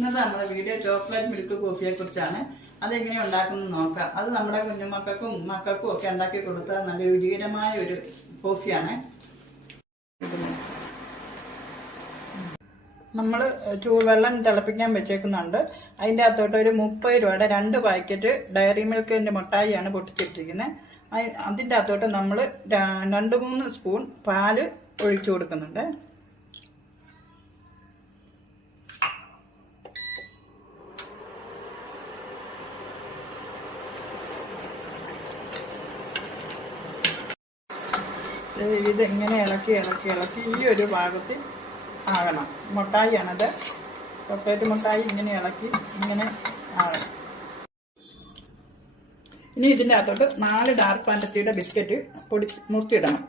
ഇന്നത്തെ നമ്മുടെ video chocolate milk കോഫിയെ കുറിച്ചാണ്. അതെങ്ങനെയാണ് ഉണ്ടാക്കുന്നത് നോക്കാം. അത് നമ്മുടെ കുഞ്ഞുമക്കൾക്കും മക്കൾക്കും ഒക്കെ ഉണ്ടാക്കി കൊടുത്താൽ നല്ല രുചികരമായ ഒരു കോഫിയാണ്. നമ്മൾ വെള്ളം തിളപ്പിക്കാൻ വെച്ചേക്കുന്നുണ്ട്. അതിൻ്റെ അകത്തോട്ട് ഒരു 30 രൂപയുടെ 2 പാക്കറ്റ് ഡയറി മിൽക്കിൻ്റെ മിഠായിയാണ് പൊട്ടിച്ചിട്ടിരിക്കുന്നത്. അതിൻ്റെ അകത്തോട്ട് നമ്മൾ 2-3 സ്പൂൺ പാല് ഒഴിച്ചു കൊടുക്കുന്നുണ്ട്. ഇത് ഇങ്ങനെ ഇളക്കി ഈ ഒരു ഭാഗത്തിൽ ആകണം. മുട്ടായിയാണത്, ചോക്ലേറ്റ് മുട്ടായി. ഇങ്ങനെ ഇളക്കി ഇങ്ങനെ ആകണം. ഇനി ഇതിൻ്റെ അകത്തോട്ട് 4 ഡാർക്ക് ഫാൻറ്റസിയുടെ ബിസ്ക്കറ്റ് മുറിച്ചിടണം.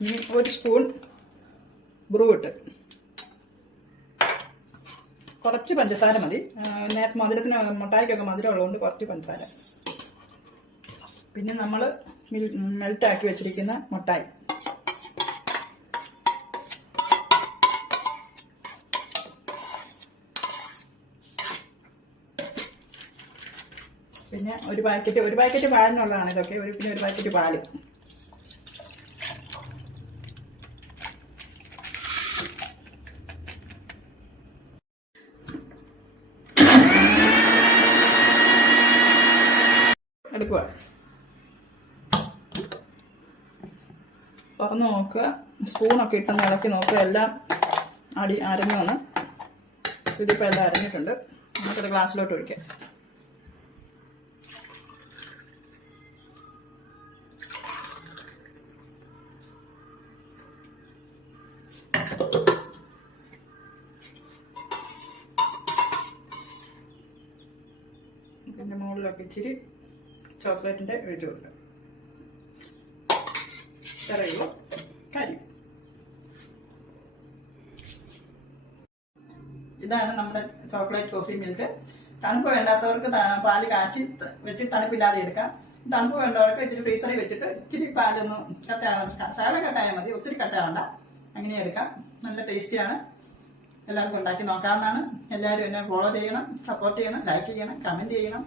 ഇനി 1 സ്പൂൺ ബ്രൂട്ട്, കുറച്ച് പഞ്ചസാര മതി. നേരത്തെ മധുരത്തിന് മുട്ടായിക്കൊക്കെ മധുരം ഉള്ളതുകൊണ്ട് കുറച്ച് പഞ്ചസാര. പിന്നെ നമ്മൾ മെൽറ്റാക്കി വെച്ചിരിക്കുന്ന മുട്ടായി, പിന്നെ ഒരു പാക്കറ്റ് പാലിനുള്ളതാണ് ഇതൊക്കെ. പിന്നെ ഒരു പാക്കറ്റ് പാല്. എടുക്കുക, തുറന്ന് നോക്കുക, സ്പൂണൊക്കെ ഇട്ടൊന്ന് ഇളക്കി നോക്കുക. എല്ലാം അരഞ്ഞു വന്ന് ഇതിപ്പോൾ എല്ലാം അരഞ്ഞിട്ടുണ്ട്. നമുക്കത് ഗ്ലാസ്സിലോട്ട് ഒഴിക്കാം. ഇതിൻ്റെ മുകളിലൊക്കെ ഇച്ചിരി ചോക്ലേറ്റിൻ്റെ ഒഴിച്ചു കൊടുക്കാം. കറിയുള്ളൂ കാര്യം. ഇതാണ് നമ്മുടെ ചോക്ലേറ്റ് കോഫി മിൽക്ക്. തണുപ്പ് വേണ്ടാത്തവർക്ക് പാല് കാച്ചി വെച്ച് തണുപ്പില്ലാതെ എടുക്കാം. തണുപ്പ് വേണ്ടവർക്ക് ഇച്ചിരി ഫ്രീസറിൽ വെച്ചിട്ട് ഇച്ചിരി പാലൊന്ന് ശകലം കട്ടായാൽ മതി, ഒത്തിരി കട്ടാവണ്ട. അങ്ങനെ എടുക്കാം. നല്ല ടേസ്റ്റിയാണ്. എല്ലാവർക്കും ഉണ്ടാക്കി നോക്കാവുന്നതാണ്. എല്ലാവരും എന്നെ ഫോളോ ചെയ്യണം, സപ്പോർട്ട് ചെയ്യണം, ലൈക്ക് ചെയ്യണം, കമൻറ്റ് ചെയ്യണം.